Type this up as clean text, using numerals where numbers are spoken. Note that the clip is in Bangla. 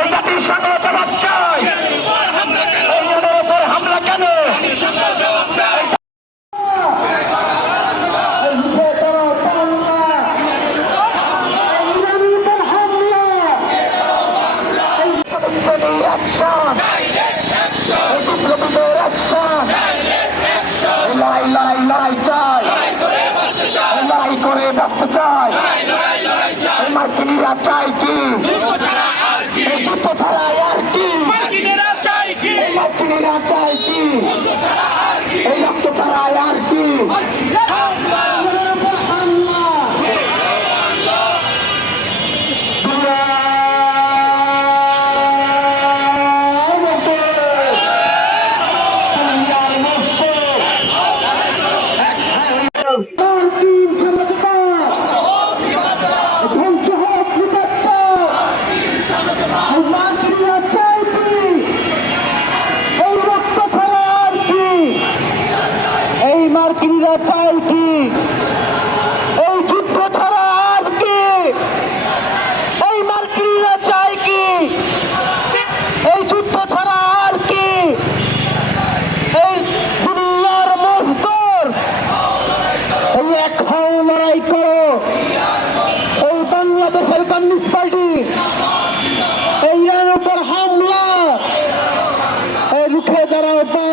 এই জাতিসংঘ জবাব চাই। এই ইরানের উপর হামলা কেন? লড়াই চাই, লড়াই করে বাঁচতে চাই। মার্কিনীরা চাই কি? যুদ্ধ ছাড়া আর কি? মার্কিনীরা চাই কি? এই রক্ত ছাড়া আর কি? মার্কিনীরা চাই কি? এই যুদ্ধ ছাড়া আর কি? এই মার্কিনীরা চাই কি? এই যুদ্ধ ছাড়া আর কি? এই দুনিয়ার মজদুর এই এক হাও লড়াই করো। এই বাংলাদেশের কমিউনিস্ট পার্টি এই ইরানের উপর হামলা এই রুখে দাঁড়াও।